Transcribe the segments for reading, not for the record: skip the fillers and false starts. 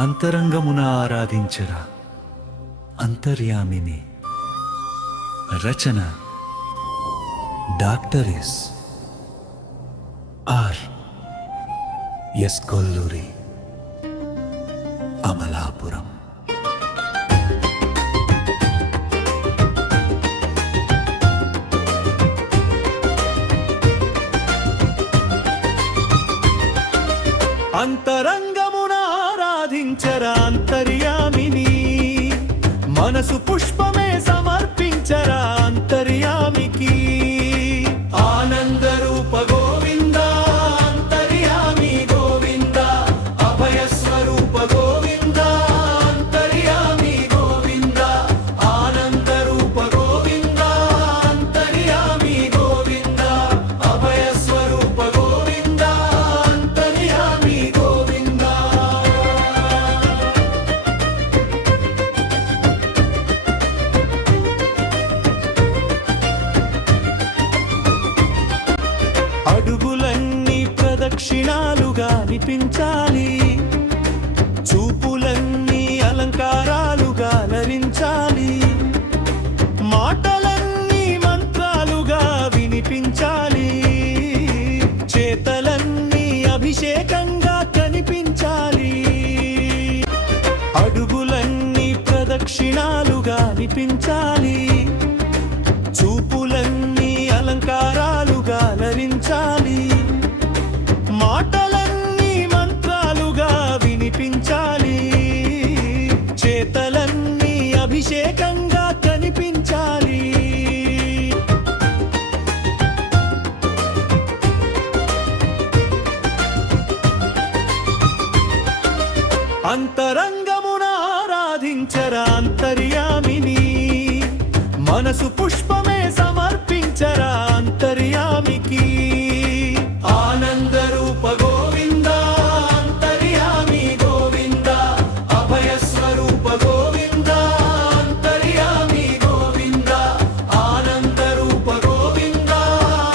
అంతరంగమున ఆరాధించరా అంతర్యామిని. రచన doctor yes Kolluri, Amalapuram. అంతరంగమున ఆరాధించరా అంతర్యామిని, మనసు పుష్పమే సమర్పించరా అంతర్యామికి. ఆనంద రూప గోవింద అంతర్యామి గోవింద, అభయ స్వరూప గోవింద అంతర్యామి గోవింద, ఆనంద రూప గోవింద అంతర్యామి గోవింద, అభయ స్వరూప గోవింద అంతర్యామి గోవింద. అడుగులన్నీ ప్రదక్షిణాలుగా అనిపించాలి, చూపులన్నీ అలంకారాలుగా అలరించాలి, మాటలన్నీ మంత్రాలుగా వినిపించాలి, చేతలన్నీ అభిషేకంగా కనిపించాలి. అడుగులన్నీ ప్రదక్షిణాలుగా అనిపించాలి, చూపులన్నీ అలంకారాలుగా అలరించాలి, మాటలన్నీ మంత్రాలుగా వినిపించాలి, చేతలన్నీ అభిషేకంగా కనిపించాలి. అంతరంగమున ఆరాధించరా అంతర్యామిని, మనసు పుష్పమే సమర్పించరా అంతర్యామికి. ఆనంద రూప గోవింద అంతర్యామి గోవింద, అభయ స్వరూప గోవింద అంతర్యామి గోవింద, ఆనంద రూప గోవింద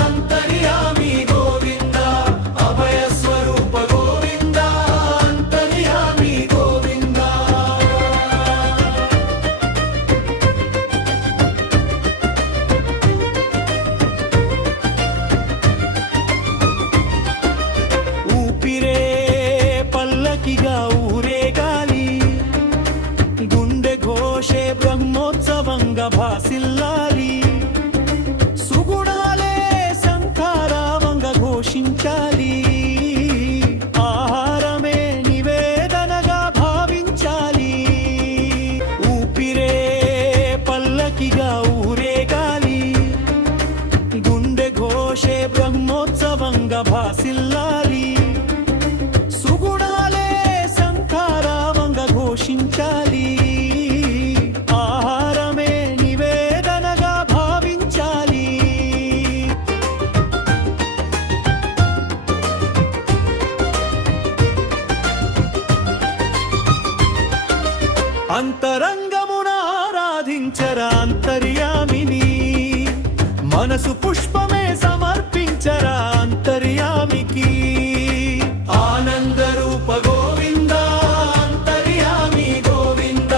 అంతర్యామి గోవింద, అభయ స్వరూప గోవింద అంతర్యామి గోవింద. ఊపిరే పల్లకిగా ఊరేగాలి, గుండె ఘోషే బ్రహ్మోత్సవంగా భాసిల్లాలి, సుగుణాలే సంకారావంగా ఘోషించాలి, ఆహారమే నివేదనగా భావించాలి. ఊపిరే పల్లకిగా ఊరేగాలి, గుండె ఘోషే బ్రహ్మోత్సవంగా భాసిల్లాలి, సుగుణాలే సంకారావంగా ఘోషించాలి, ఆహారమే నివేదనగా భావించాలి. అంతరంగమున ఆరాధించరా అంతర్యామిని, మనసు పుష్పమే సమర్పించరా అంతర్యామికి. ఆనంద రూప గోవింద అంతర్యామి గోవింద,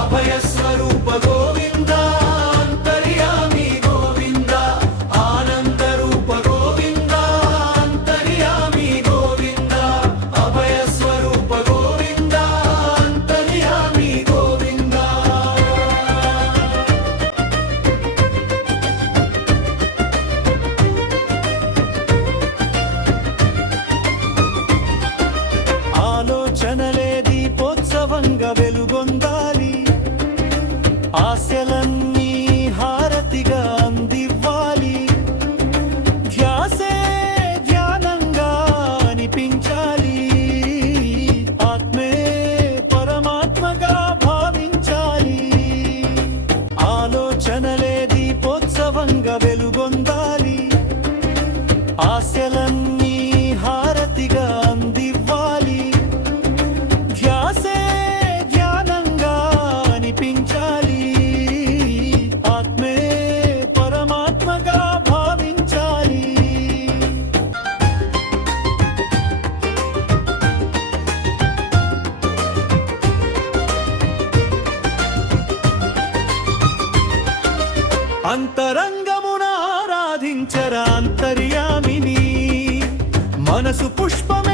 అభయ స్వరూప గోవింద అంతర్యామి గోవింద, ఆనంద రూప గోవింద అంతర్యామి గోవింద, అభయ స్వరూప గోవింద అంతర్యామి గోవింద. ఆలోచనలే దీపోత్సవంగా వెలుగొందాలి, ఆశలన్నీ హారతిగా అందివ్వాలి, ధ్యాసే ధ్యానంగా అనిపించాలి, ఆత్మే పరమాత్మగా భావించాలి. ఆలోచనలే దీపోత్సవంగా వెలుగొందాలి, ఆశలన్నీ హారతిగా అందివ్వాలి, అంతరంగమున ఆరాధించరా అంతర్యామిని మనసు పుష్పమే